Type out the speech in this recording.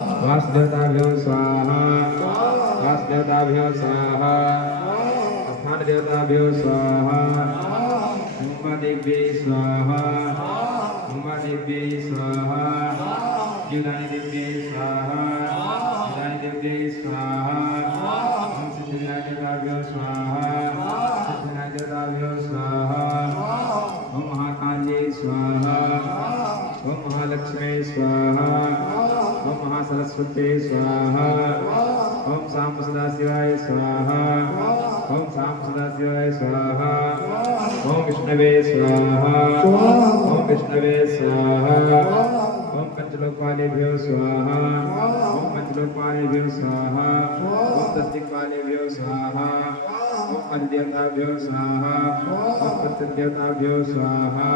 वासुदेवताभ्यो स्वाहा वासुदेवताभ्यो स्वाहा स्थानदेवताभ्यो स्वाहा उमादेव्यै स्वाहा उमादेव्यै स्वाहा युगानिदेव्यै स्वाहा युगानिदेव्यै स्वाहा ओम सिद्धिविनायकदेवताभ्यो स्वाहा सिद्धिविनायकदेवताभ्यो स्वाहा ओम महाकाल्यै स्वाहा ओम महालक्ष्मी स्वाहा ओम महासरस्वती स्वाहा ओम शाम सदाशिवाय स्वाहा ओम शाम सदाशिवाय स्वाहा ओम विष्णवे स्वाहा ओम विष्णवे स्वाहा ओम पंचलोकपालेभ्यो स्वाहा ओम पंचलोकपालेभ्यो स्वाहा ओम दशदिक्पालेभ्यो स्वाहा ओम अधिदेवताभ्यो स्वाहा ओम प्रत्यदेवताभ्यो स्वाहा